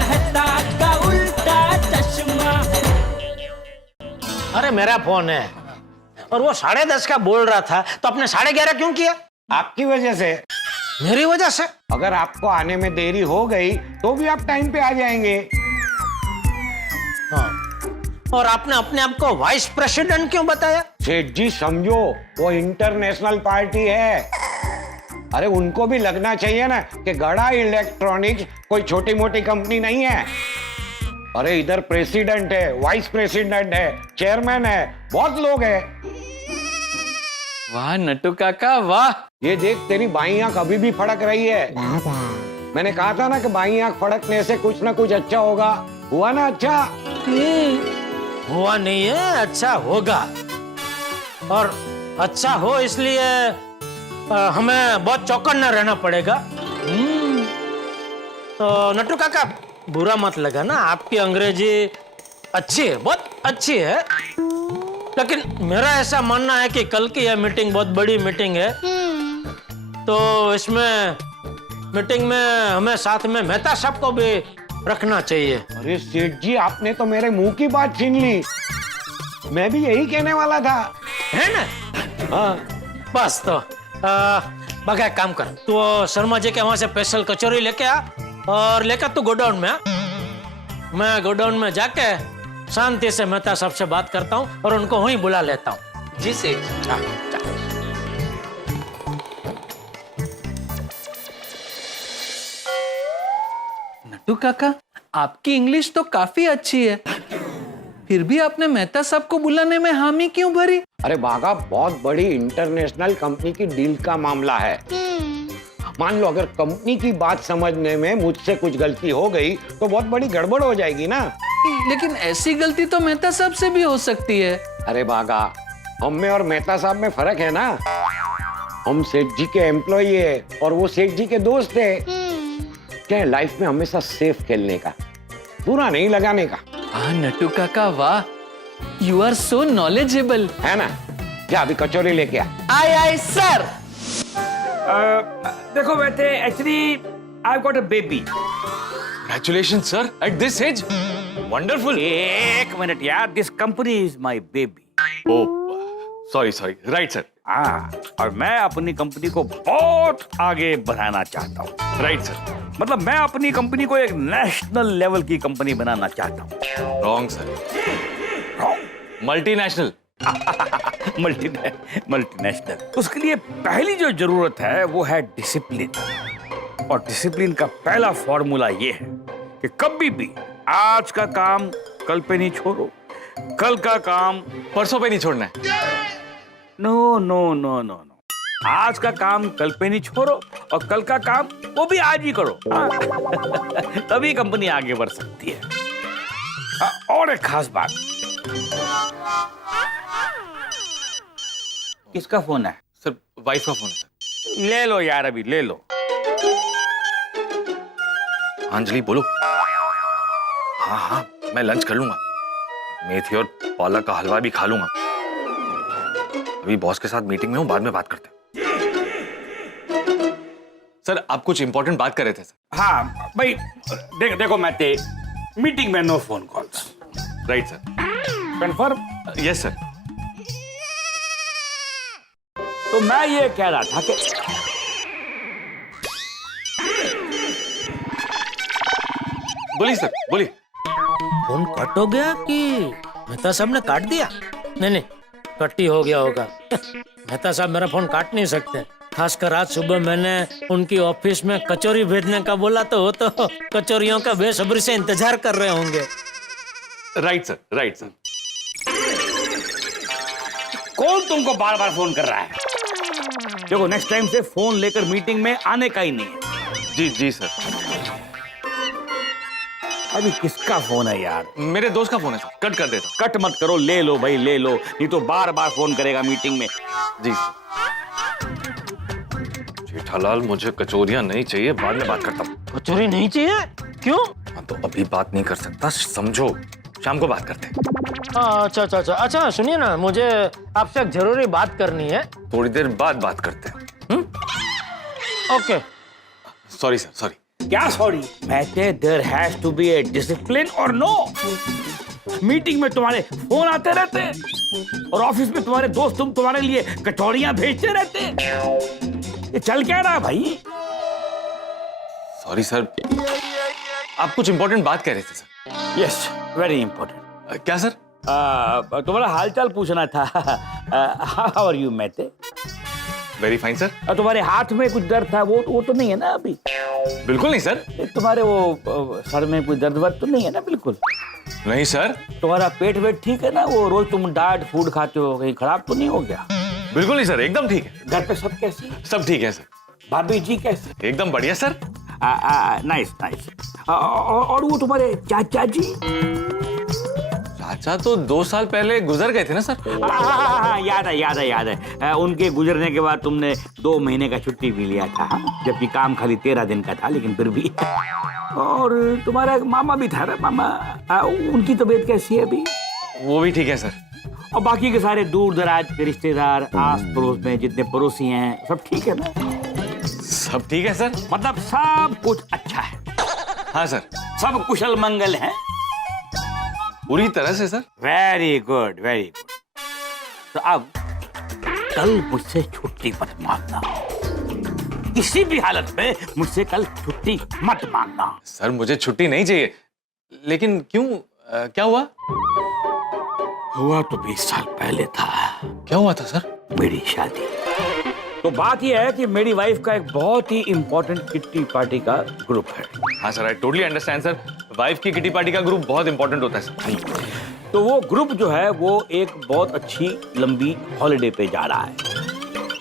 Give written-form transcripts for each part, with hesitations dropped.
मेहता का उल्टा चश्मा। अरे मेरा फोन है और वो 10:30 का बोल रहा था तो आपने 11:30 क्यों किया? आपकी वजह से। मेरी वजह से? अगर आपको आने में देरी हो गई तो भी आप टाइम पे आ जाएंगे। हाँ, और आपने अपने आप को वाइस प्रेसिडेंट क्यों बताया? सेठ जी समझो, वो इंटरनेशनल पार्टी है। अरे उनको भी लगना चाहिए ना कि गड़ा इलेक्ट्रॉनिक्स कोई छोटी मोटी कंपनी नहीं है। अरे इधर प्रेसिडेंट है, वाइस प्रेसिडेंट है, चेयरमैन है, बहुत लोग हैं। वाह नट्टू काका वाह। ये देख तेरी बाईं आंख अभी भी फड़क रही है। मैंने कहा था ना कि बाईं आंख फड़कने से कुछ ना कुछ अच्छा होगा। हुआ ना अच्छा? हुआ नहीं है, अच्छा होगा। और अच्छा हो इसलिए हमें बहुत चौकन्ना रहना पड़ेगा। तो नट्टू काका बुरा मत लगा ना, आपकी अंग्रेजी अच्छी है, बहुत अच्छी है। लेकिन मेरा ऐसा मानना है कि कल की यह मीटिंग बहुत बड़ी मीटिंग है, तो इसमें मीटिंग में हमें साथ में मेहता साहब को भी रखना चाहिए। अरे सेठ जी आपने तो मेरे मुंह की बात छीन ली। मैं भी यही कहने वाला था, है ना? हाँ। बस तो बगा एक काम कर, तू शर्मा जी के वहां से स्पेशल कचौरी लेके आ और लेकर तू गोडाउन में आ। मैं गोडाउन में जाके शांति से मेहता साहब से बात करता हूँ और उनको वहीं बुला लेता हूँ। जी सेठ। नट्टू काका आपकी इंग्लिश तो काफी अच्छी है, फिर भी आपने मेहता साहब को बुलाने में हामी क्यों भरी? अरे बागा, बहुत बड़ी इंटरनेशनल कंपनी की डील का मामला है। मान लो अगर कंपनी की बात समझने में मुझसे कुछ गलती हो गई तो बहुत बड़ी गड़बड़ हो जाएगी ना। लेकिन ऐसी गलती तो मेहता साहब से भी हो सकती है। अरे बागा, हम में और मेहता साहब में फर्क है ना। हम सेठ जी के एम्प्लॉई है और वो सेठ जी के दोस्त है। क्या है, लाइफ में हमेशा सेफ खेलने का, बुरा नहीं लगाने का। वाह नट्टू काका वाह, यू आर सो नॉलेजेबल। है ना? जा अभी कचौरी लेके आ। आई आई सर। देखो बेटे, actually I got a baby. Congratulations sir at this age. Wonderful. एक मिनट यार, this company is my baby. Oh, sorry. Right sir. हाँ, और मैं अपनी कंपनी को बहुत आगे बढ़ाना चाहता हूँ। Right sir. मतलब मैं अपनी कंपनी को एक नेशनल लेवल की कंपनी बनाना चाहता हूँ। Wrong sir. Multinational. मल्टीनेशनल। उसके लिए पहली जो जरूरत है वो है डिसिप्लिन। और डिसिप्लिन का पहला फॉर्मूला ये है कि कभी भी आज का काम कल पे नहीं छोड़ो, कल का काम परसों पे नहीं छोड़ना है। नो। आज का काम कल पे नहीं छोड़ो और कल का काम वो भी आज ही करो। हाँ? तभी कंपनी आगे बढ़ सकती है। हाँ, और एक खास बात, किसका फोन है? सर वाइफ का फोन है सर। ले लो यार, अभी ले लो। अंजलि बोलो। हाँ मैं लंच कर लूंगा, मेथी और पालक का हलवा भी खा लूंगा। अभी बॉस के साथ मीटिंग में हूँ, बाद में बात करते हैं। सर आप कुछ इंपॉर्टेंट बात कर रहे थे सर। हाँ भाई, देखो मैं मीटिंग में no phone calls. Right sir. Confirm? Yes sir. तो मैं ये कह रहा था कि बोलिए सर बोलिए। फोन कट हो गया कि मेहता साहब ने काट दिया? नहीं, कट ही हो गया होगा। मेहता साहब मेरा फोन काट नहीं सकते, खासकर आज सुबह मैंने उनकी ऑफिस में कचौरी भेजने का बोला तो वो तो कचौरियों का बेसब्री से इंतजार कर रहे होंगे। Right sir. कौन तुमको बार बार फोन कर रहा है? देखो, नेक्स्ट टाइम से फोन लेकर मीटिंग में आने का ही नहीं है। जी सर। अभी किसका फोन है यार? मेरे दोस्त का फोन है सर, कट कर देता हूं। कट मत करो, ले लो भाई ले लो, नहीं तो बार बार फोन करेगा मीटिंग में। जी सर। जेठालाल मुझे कचौरियां नहीं चाहिए, बाद में बात करता हूँ। कचौरी नहीं चाहिए? क्यों? हाँ तो अभी बात नहीं कर सकता, समझो शाम को बात करते हैं। अच्छा सुनिए ना, मुझे आपसे एक जरूरी बात करनी है। थोड़ी देर बाद बात करते हैं। ओके। Sorry sir sorry. क्या सॉरी? कहते there has to be a discipline और नो। मीटिंग में तुम्हारे फोन आते रहते हैं और ऑफिस में तुम्हारे दोस्त तुम्हारे लिए कचौड़ियां भेजते रहते हैं। ये चल क्या रहा है भाई? सॉरी सर, आप कुछ इंपॉर्टेंट बात कह रहे थे सर। Yes, very important. क्या सर? तुम्हारा हालचाल पूछना था। हाउ आर यू मैते? Very fine sir. तुम्हारे हाथ में कुछ दर्द था, वो तो नहीं है ना अभी? बिल्कुल नहीं सर। तुम्हारे वो सर में कोई दर्द वर्द तो नहीं है ना? बिल्कुल नहीं सर। तुम्हारा पेट वेट ठीक है ना? वो रोज तुम डाइट फूड खाते हो, कहीं खराब तो नहीं हो गया? बिल्कुल नहीं सर, एकदम ठीक है। घर पे सब कैसे? सब ठीक है सर। भाभी जी कैसे? एकदम बढ़िया सर। Nice nice. और वो तुम्हारे चाचा जी? चाचा तो 2 साल पहले गुजर गए थे ना सर। याद है। उनके गुजरने के बाद तुमने 2 महीने का छुट्टी भी लिया था, जबकि काम खाली 13 दिन का था, लेकिन फिर भी। और तुम्हारा मामा भी था ना, मामा, उनकी तबीयत कैसी है अभी? वो भी ठीक है सर। और बाकी के सारे दूर दराज के रिश्तेदार, आस पड़ोस में जितने पड़ोसी हैं, सब ठीक है ना? सब ठीक है सर। मतलब सब कुछ अच्छा है? हाँ सर। सब कुशल मंगल है? पूरी तरह से sir. Very good very good. तो अब कल मुझसे छुट्टी मत मांगना, किसी भी हालत में मुझसे कल छुट्टी मत मांगना। सर मुझे छुट्टी नहीं चाहिए, लेकिन क्यों? क्या हुआ? हुआ तो 20 साल पहले था। क्या हुआ था सर? मेरी शादी। तो बात यह है कि मेरी वाइफ का एक बहुत ही इंपॉर्टेंट किट्टी पार्टी का ग्रुप है। हाँ sir, I totally understand sir. Wife की किटी पार्टी का ग्रुप बहुत इंपॉर्टेंट होता है सर। तो वो ग्रुप जो है वो एक बहुत अच्छी लंबी हॉलिडे पे जा रहा है।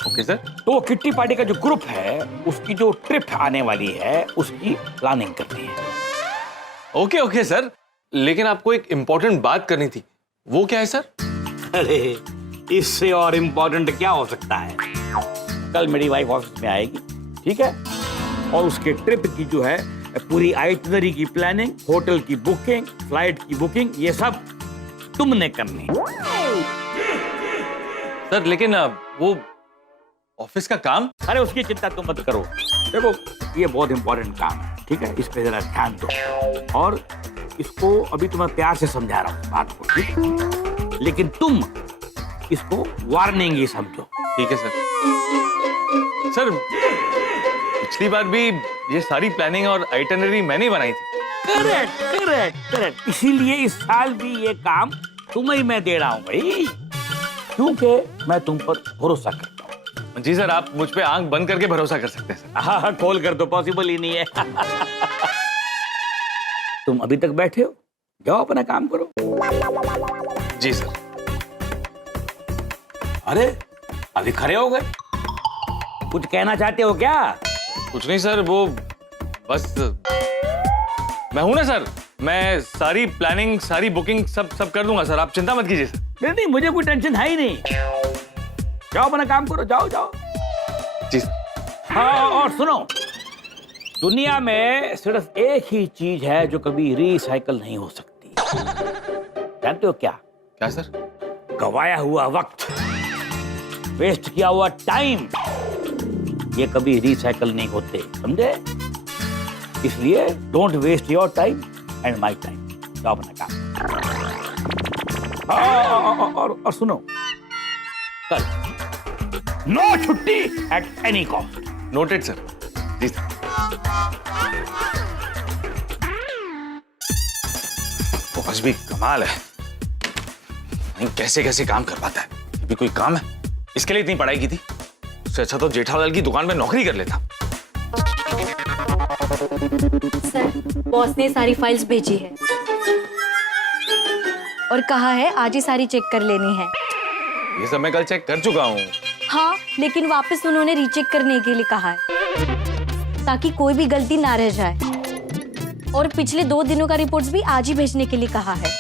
Okay sir. तो वो किट्टी पार्टी का जो ग्रुप है, उसकी जो ट्रिप आने वाली है, उसकी प्लानिंग करनी है। ओके सर, लेकिन आपको एक इंपॉर्टेंट बात करनी थी। वो क्या है सर? अरे इससे और इम्पोर्टेंट क्या हो सकता है? कल मेरी वाइफ ऑफिस में आएगी, ठीक है, और उसके ट्रिप की जो है पूरी आइटनरी की प्लानिंग, होटल की बुकिंग, फ्लाइट की बुकिंग, ये सब तुमने करनी। सर लेकिन वो ऑफिस का काम? अरे उसकी चिंता तुम मत करो। देखो ये बहुत इंपॉर्टेंट काम है, ठीक है, इस पे जरा ध्यान दो। और इसको अभी तुम्हें प्यार से समझा रहा हूँ बात को, ठीक है? लेकिन तुम इसको वार्निंग ही समझो। ठीक है सर। सर पिछली बार भी ये सारी प्लानिंग और आइटनरी मैंने ही बनाई थी। करेक्ट। इसीलिए इस साल भी ये काम तुम्हें मैं दे रहा हूँ भाई, क्योंकि मैं तुम पर भरोसा करता हूँ। जी सर, आप मुझ पे आंख बंद करके भरोसा कर सकते हैं सर। हाँ, खोल कर तो पॉसिबल ही नहीं है। तुम अभी तक बैठे हो, जाओ अपना काम करो। जी सर। अरे अभी खड़े हो गए, कुछ कहना चाहते हो क्या? कुछ नहीं सर, वो बस मैं हूं ना सर, मैं सारी प्लानिंग, सारी बुकिंग सब कर दूंगा सर, आप चिंता मत कीजिए सर। नहीं, मुझे कोई टेंशन है ही नहीं। जाओ अपना काम करो, जाओ। जी सर। हाँ, और सुनो, दुनिया में सिर्फ एक ही चीज है जो कभी रिसाइकल नहीं हो सकती। जानते हो क्या? क्या सर? गवाया हुआ वक्त, वेस्ट किया हुआ टाइम, ये कभी रिसाइकल नहीं होते, समझे? इसलिए don't waste your time and my time. जाओ अपना काम। और सुनो, कल नो छुट्टी at any cost. Noted sir. जी सर। बॉस भी कमाल है, नहीं कैसे कैसे काम कर पाता है। ये भी कोई काम है? इसके लिए इतनी पढ़ाई की थी, उससे अच्छा तो जेठालाल की दुकान में नौकरी कर लेता। सर, बॉस ने सारी फाइल्स भेजी है और कहा है आज ही सारी चेक कर लेनी है। ये सब मैं कल चेक कर चुका हूँ। हाँ, लेकिन वापस उन्होंने रीचेक करने के लिए कहा है, ताकि कोई भी गलती ना रह जाए। और पिछले 2 दिनों का रिपोर्ट्स भी आज ही भेजने के लिए कहा है।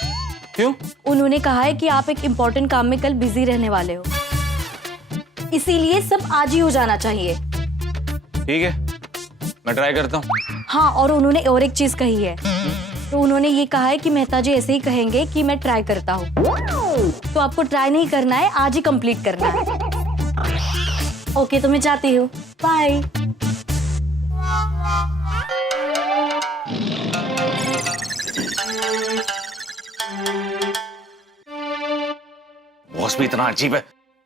क्यों? उन्होंने कहा है कि आप एक इम्पोर्टेंट काम में कल बिजी रहने वाले हो, इसीलिए सब आज ही हो जाना चाहिए। ठीक है, मैं ट्राई करता हूँ। हाँ, और उन्होंने और एक चीज कही है। तो उन्होंने ये कहा है कि मेहता जी ऐसे ही कहेंगे कि मैं ट्राई करता हूँ, तो आपको ट्राई नहीं करना है, आज ही कंप्लीट करना है। ओके, तो मैं जाती हूँ, बाय। बॉस भी इतना अजीब है,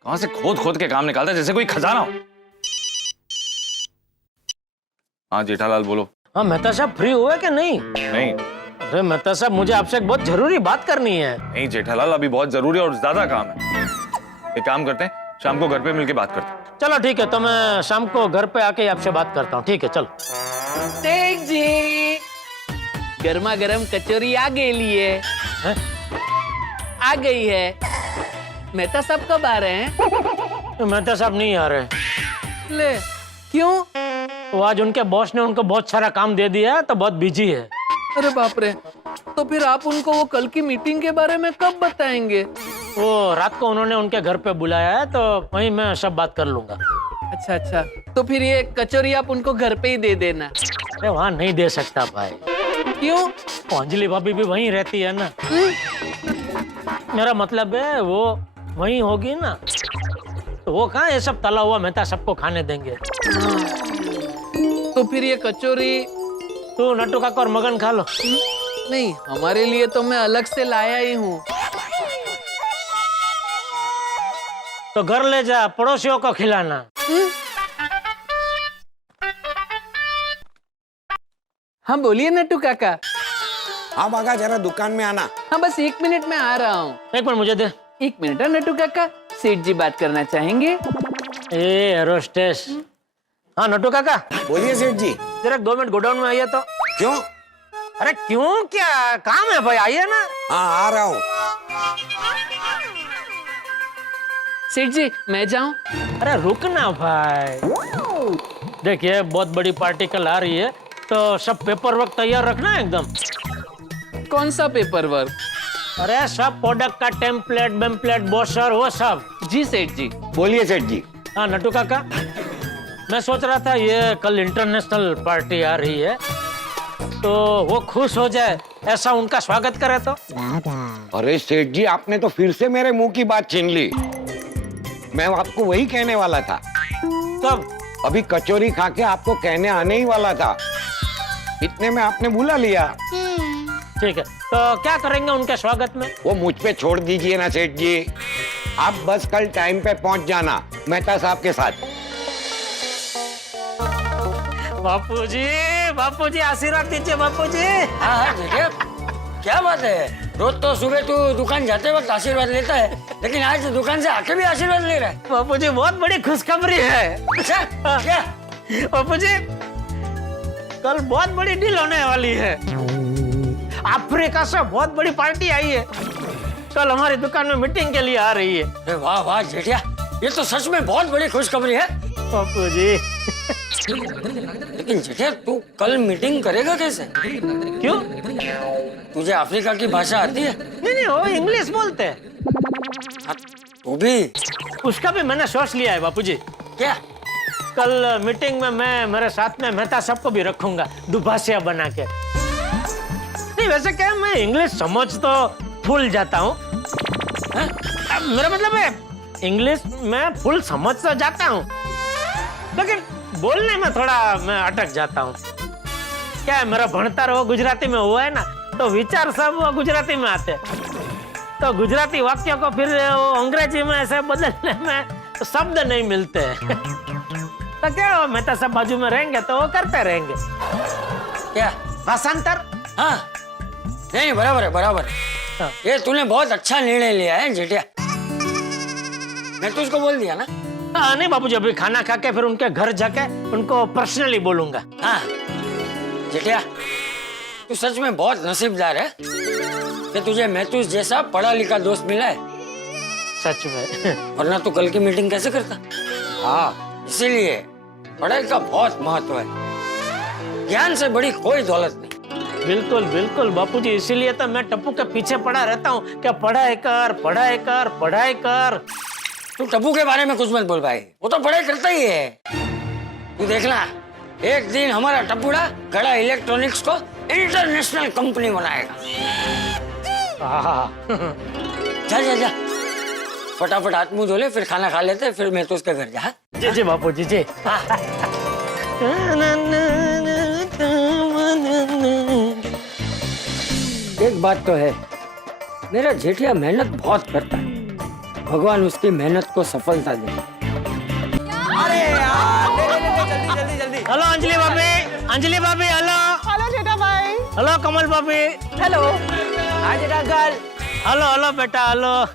कहां से खोद खोद के काम निकालता है जैसे कोई खजाना हो। हाँ जेठालाल बोलो। हाँ मेहता साहब फ्री हुए कि नहीं? नहीं अरे मेहता साहब मुझे आपसे एक बहुत जरूरी बात करनी है। नहीं जेठालाल, अभी बहुत जरूरी और ज्यादा काम है। एक काम करते हैं, शाम को घर पे मिलके बात करते हैं। चलो ठीक है, तो मैं शाम को घर पे आके आपसे बात करता हूँ। ठीक है चलो। सेठ जी गर्मा गर्म कचौरी आ गई लिए हैं? आ गई है। मेहता साहब कब आ रहे हैं? मेहता साहब नहीं आ रहे। ले क्यों? वो आज उनके बॉस ने उनको बहुत सारा काम दे दिया है तो बहुत बिजी है। अरे बाप रे, तो फिर आप उनको वो कल की मीटिंग के बारे में कब बताएंगे? वो रात को उन्होंने उनके घर पे बुलाया है, तो वहीं मैं सब बात कर लूंगा। अच्छा अच्छा, तो फिर ये कचौरी आप उनको घर पे ही दे देना। अरे वहाँ नहीं दे सकता भाई। क्यों? वो अंजलि भाभी भी वहीं रहती है ना। मेरा मतलब है वो वहीं होगी ना, तो वो कहाँ ये सब तला हुआ मेहता सबको खाने देंगे। तो फिर ये कचौरी तू नट्टू काका और मगन खा लो। नहीं, हमारे लिए तो मैं अलग से लाया ही हूँ। तो घर ले जा, पड़ोसियों को खिलाना। हाँ बोलिए नट्टू काका। हाँ बागा जरा दुकान में आना। हाँ बस 1 मिनट में आ रहा हूँ। एक मिनट मुझे दे। 1 मिनट है नट्टू काका, सेठ जी बात करना चाहेंगे। ए एरोस्टेस। हाँ नट्टू काका, बोलिए सेठ जी। जरा 2 मिनट गोडाउन में आइए तो। क्यों? अरे क्यों, क्या काम है भाई, आइए ना। हाँ आ रहा हूँ। सेठ जी मैं जाऊं? अरे रुकना भाई। देखिए बहुत बड़ी पार्टी कल आ रही है, तो सब पेपर वर्क तैयार रखना है एकदम। कौन सा पेपर वर्क? अरे सब प्रोडक्ट का टेम्पलेट बेम्पलेट ब्रोशर वो सब। जी सेठ जी। बोलिए सेठ जी। हाँ नट्टू काका, मैं सोच रहा था ये कल इंटरनेशनल पार्टी आ रही है, तो वो खुश हो जाए ऐसा उनका स्वागत करे तो। अरे सेठ जी आपने तो फिर से मेरे मुंह की बात छीन ली। मैं आपको वही कहने वाला था। तब अभी कचौरी खा के आपको कहने आने ही वाला था, इतने में आपने बुला लिया। ठीक है, तो क्या करेंगे उनके स्वागत में? वो मुझ पे छोड़ दीजिए ना सेठ जी, आप बस कल टाइम पे पहुंच जाना मेहता साहब के साथ। बापूजी आशीर्वाद दीजिए बापूजी। हाँ बेटे, क्या बात है, रोज तो सुबह तू दुकान जाते वक्त आशीर्वाद लेता है, लेकिन आज दुकान से आके भी आशीर्वाद ले रहा है। बापूजी बहुत बड़ी खुशखबरी है। अच्छा क्या? बापूजी कल बहुत बड़ी डील होने वाली है। अफ्रीका से बहुत बड़ी पार्टी आई है, कल हमारी दुकान में मीटिंग के लिए आ रही है। अरे वाह वाह जेठिया, ये तो सच में बहुत बड़ी खुशखबरी है। बापूजी लेकिन जेठिया तू कल मीटिंग करेगा कैसे? क्यों? तुझे अफ्रीका की भाषा आती है? नहीं वो इंग्लिश बोलते हैं। हाँ, तू भी? उसका भी मैंने सोच लिया है बापूजी। क्या? कल मीटिंग में मैं मेरे साथ में मेहता सबको भी रखूंगा दुभाषिया बना के। नहीं वैसे क्या मैं इंग्लिश समझ तो भूल जाता हूँ, मेरा मतलब है इंग्लिश में फुल समझ तो जाता हूँ, लेकिन बोलने में थोड़ा मैं अटक जाता हूँ। क्या है मेरा भणतर वो गुजराती में हुआ है ना, तो विचार सब वो गुजराती में आते, तो गुजराती वाक्यों को फिर वो अंग्रेजी में ऐसे बदलने में तो शब्द नहीं मिलते। तो क्या हो, मेहता सब बाजू में रहेंगे तो वो करते रहेंगे। क्या? भाषांतर? हाँ नहीं बराबर है बराबर है। हाँ। ये तूने बहुत अच्छा निर्णय लिया है जेठिया, मैं तो उसको बोल दिया ना। हाँ नहीं बाबूजी, अभी खाना खा के फिर उनके घर जाके उनको पर्सनली बोलूंगा। हाँ जेठिया, तू सच में बहुत नसीबदार है कि तुझे महतूस जैसा पढ़ा लिखा दोस्त मिला है। सच में। वरना तू कल की मीटिंग कैसे करता? हाँ इसीलिए पढ़ाई का बहुत महत्व है, ज्ञान से बड़ी कोई दौलत नहीं। बिल्कुल बिल्कुल बापूजी, इसीलिए तो मैं टप्पू के पीछे पड़ा रहता हूँ, क्या पढ़ाई कर पढ़ाई कर पढ़ाई कर। तू टप्पू के बारे में कुछ मत बोल भाई, वो तो पढ़ाई करता ही है। तू देखना एक दिन हमारा टप्पूड़ा गड़ा इलेक्ट्रॉनिक्स को इंटरनेशनल कंपनी बनाएगा। जा जा जा फटाफट हाथ मुंह धो ले, फिर खाना खा लेते, फिर मैं तो उसके घर जा। जी जी बापूजी जी। एक बात तो है, मेरा जेठिया मेहनत बहुत करता है भगवान उसकी मेहनत को सफलता दे। हेलो अंजलि भाभी हेलो। हेलो जेठा भाई। हेलो कमल भाभी। हेलो। आज अंकल। हेलो बेटा हेलो।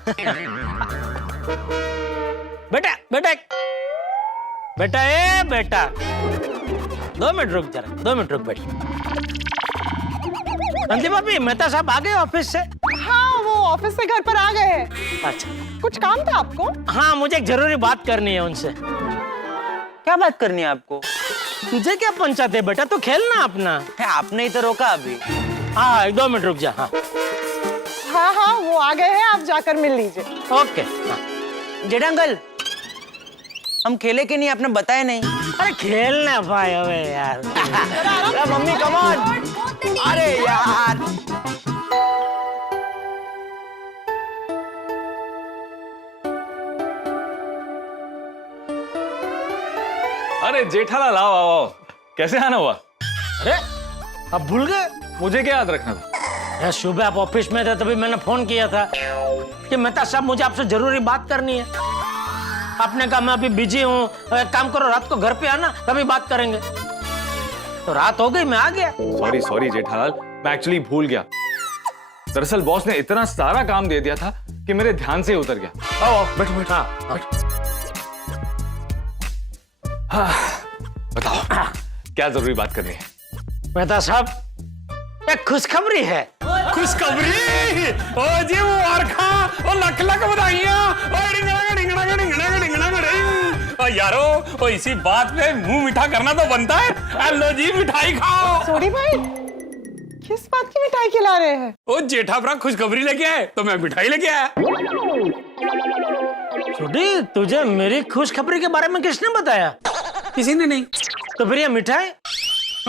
बेटा 2 मिनट रुक जरा, 2 मिनट रुक बेटा। अंजलि भाभी मेहता साहब आ गए ऑफिस से? हाँ, वो ऑफिस से घर पर आ गए हैं। अच्छा। कुछ काम था आपको? हाँ, मुझे एक जरूरी बात करनी है उनसे। क्या बात करनी है आपको? तुझे क्या पंचायत है बेटा, तू खेलना अपना। आपने ही तो रोका अभी। हाँ 2 मिनट रुक जा। हाँ हाँ, वो आ गए हैं, आप जाकर मिल लीजिए। ओके। हाँ। जेठा अंकल, हम खेले कि नहीं आपने बताया नहीं। अरे खेलना भाई अबे यार। अरे मम्मी कम ऑन। अरे यार अरे जेठालाल आओ आओ आओ, कैसे आना हुआ? अरे अब भूल गए? मुझे क्या याद रखना था? यार सुबह आप ऑफिस में थे तभी मैंने फोन किया था कि मेहता साहब मुझे आपसे जरूरी बात करनी है। आपने कहा मैं अभी बिजी हूँ, एक काम करो रात को घर पे आना तभी बात करेंगे। तो रात हो गई, मैं आ गया। सॉरी जेठालाल, मैं एक्चुअली भूल गया। दरअसल बॉस ने इतना सारा काम दे दिया था कि मेरे ध्यान से ही उतर गया। आओ बैठो। हाँ, बताओ क्या जरूरी बात करनी है? मेहता साहब एक खुशखबरी है। खुशखबरी? ओ जी मुबारखा, ओ लख लख बधाइयां, ओ ओ यारो, ओ इसी बात पे मुंह मीठा करना तो बनता है। हेलो जी, मिठाई खाओ। सॉरी भाई, किस बात की मिठाई खिला रहे हैं? ओ जेठा भरा खुशखबरी लेके आए तो मैं मिठाई लेके आया। छोटी, तुझे मेरी खुशखबरी के बारे में किसने बताया? किसी ने नहीं। तो फिर ये मिठाई?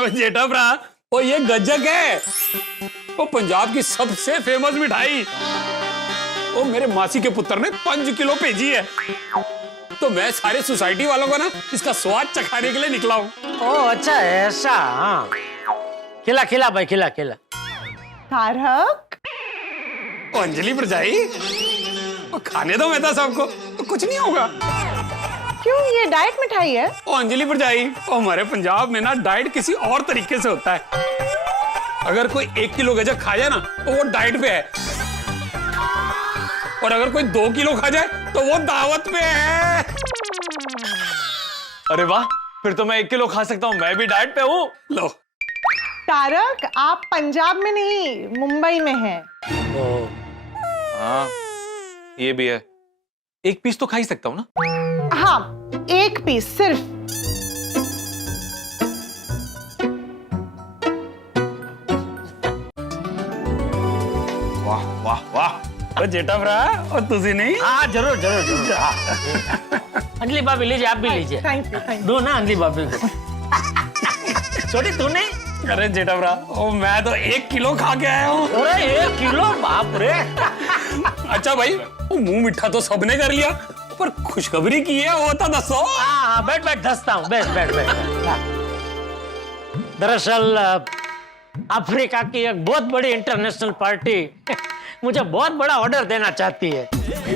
ओ जेठा भरा, ओ ये गज्जक है, वो पंजाब की सबसे फेमस मिठाई। ओ मेरे मासी के पुत्र ने 5 किलो भेजी है, तो मैं सारे सोसाइटी वालों को ना इसका स्वाद चखाने के लिए निकला हूँ। ओ अच्छा ऐसा। हाँ खिला भाई, खिला। तारक, ओ अंजलि भरजाई, ओ खाने दो मेहता साहब को, तो कुछ नहीं होगा। क्यों, ये डाइट मिठाई है? ओ अंजलि भरजाई, ओ हमारे पंजाब में ना डाइट किसी और तरीके से होता है। अगर कोई 1 किलो गजक खा जाए ना तो वो डाइट पे है, और अगर कोई 2 किलो खा जाए तो वो दावत पे है। अरे वाह, फिर तो मैं 1 किलो खा सकता हूँ, मैं भी डाइट पे हूँ। लो तारक, आप पंजाब में नहीं, मुंबई में हैं। हाँ ये भी है, 1 पीस तो खा ही सकता हूँ ना? हाँ, 1 पीस सिर्फ। वाह वाह वाह, ओ जेठा भरा, और तुझे नहीं? हाँ जरूर। अंजलि भाभी लीजिए, आप भी लीजिए। Thank you. दो ना अंजलि भाभी को। छोटी तूने? अरे जेठा भरा, ओ मैं तो 1 किलो खा के आया हूँ। अरे 1 किलो, बाप रे। अच्छा भाई, वो मुंह मिठा तो सबने कर लिया, पर खुशखबरी की है वो तो दसो। हाँ बैठ धसता हूँ, बैठ। दरअसल अफ्रीका की एक बहुत बड़ी इंटरनेशनल पार्टी मुझे बहुत बड़ा ऑर्डर देना चाहती है।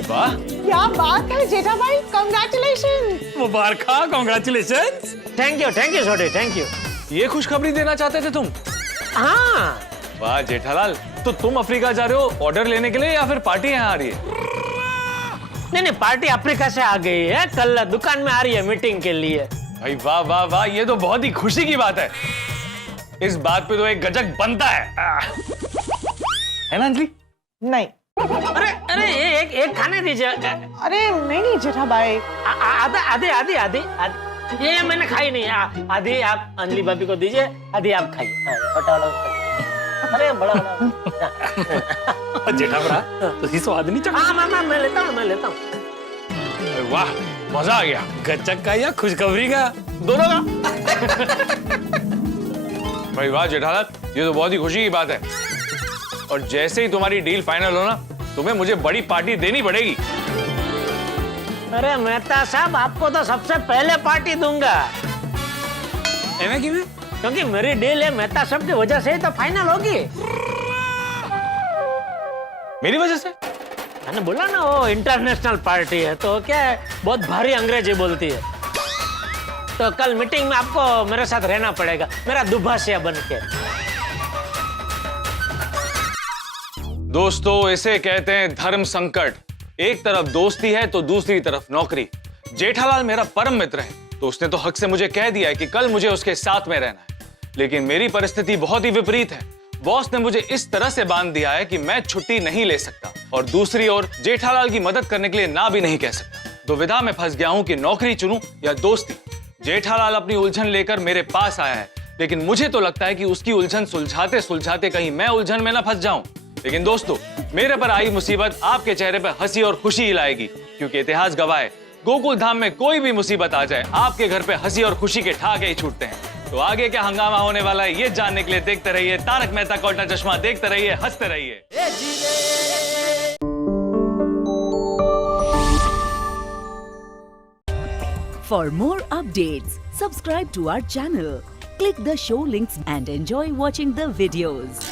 वाह, क्या बात है जेठा भाई, congratulation. Mubaraka, congratulations. Thank you छोटे, थैंक यू। ये खुशखबरी देना चाहते थे तुम? हाँ। वाह जेठालाल, तो तुम अफ्रीका जा रहे हो ऑर्डर लेने के लिए या फिर पार्टी यहाँ आ रही है? नहीं, पार्टी अफ्रीका से आ गई है, कल दुकान में आ रही है मीटिंग के लिए। भाई वाह, ये तो बहुत ही खुशी की बात है। इस बात पे तो एक गजक बनता है ना अंजलि? नहीं। अरे एक खाने दीजिए। अरे नहीं जेठा भाई। आधी ये मैंने खाई नहीं। आधी आप अंजलि भाभी को दीजिए, आधी आप खाइए। अरे बड़ा जेठा भरा, तुझे स्वाद नहीं चखा? हाँ मैं लेता हूँ। अरे वाह, मजा आ गया। गच्चक का या खुशखबरी का? दोनों का। भाई वाह जेठालाल, ये तो बहुत ही खुशी की बात है। और जैसे ही तुम्हारी डील फाइनल हो ना, तुम्हें मुझे बड़ी पार्टी देनी पड़ेगी। अरे मेहता साहब, आपको तो सबसे पहले पार्टी दूंगा। क्योंकि मेरी डील है मेहता साहब की वजह से ही तो फाइनल होगी। मेरी वजह से? मैंने बोला ना वो इंटरनेशनल पार्टी है तो क्या है बहुत भारी अंग्रेजी बोलती है। तो कल मीटिंग में आपको मेरे साथ रहना पड़ेगा, मेरा दुभाषिया बन के। दोस्तों, इसे कहते हैं धर्म संकट। एक तरफ दोस्ती है तो दूसरी तरफ नौकरी। जेठालाल मेरा परम मित्र है तो उसने तो हक से मुझे कह दिया है कि कल मुझे उसके साथ में रहना है, लेकिन मेरी परिस्थिति बहुत ही विपरीत है। बॉस ने मुझे इस तरह से बांध दिया है कि मैं छुट्टी नहीं ले सकता और दूसरी ओर जेठालाल की मदद करने के लिए ना भी नहीं कह सकता। दुविधा में फंस गया हूं कि नौकरी चुनूं या दोस्ती। जेठालाल अपनी उलझन लेकर मेरे पास आया है, लेकिन मुझे तो लगता है कि उसकी उलझन सुलझाते सुलझाते कहीं मैं उलझन में ना फंस जाऊं। लेकिन दोस्तों, मेरे पर आई मुसीबत आपके चेहरे पर हंसी और खुशी ही लाएगी, क्योंकि इतिहास गवाह है गोकुल धाम में कोई भी मुसीबत आ जाए आपके घर पे हंसी और खुशी के ठहाके ही छूटते हैं। तो आगे क्या हंगामा होने वाला है ये जानने के लिए देखते रहिए तारक मेहता का उल्टा चश्मा, देखते रहिए, हंसते रहिए। For more updates, subscribe to our channel, click the show links and enjoy watching the videos.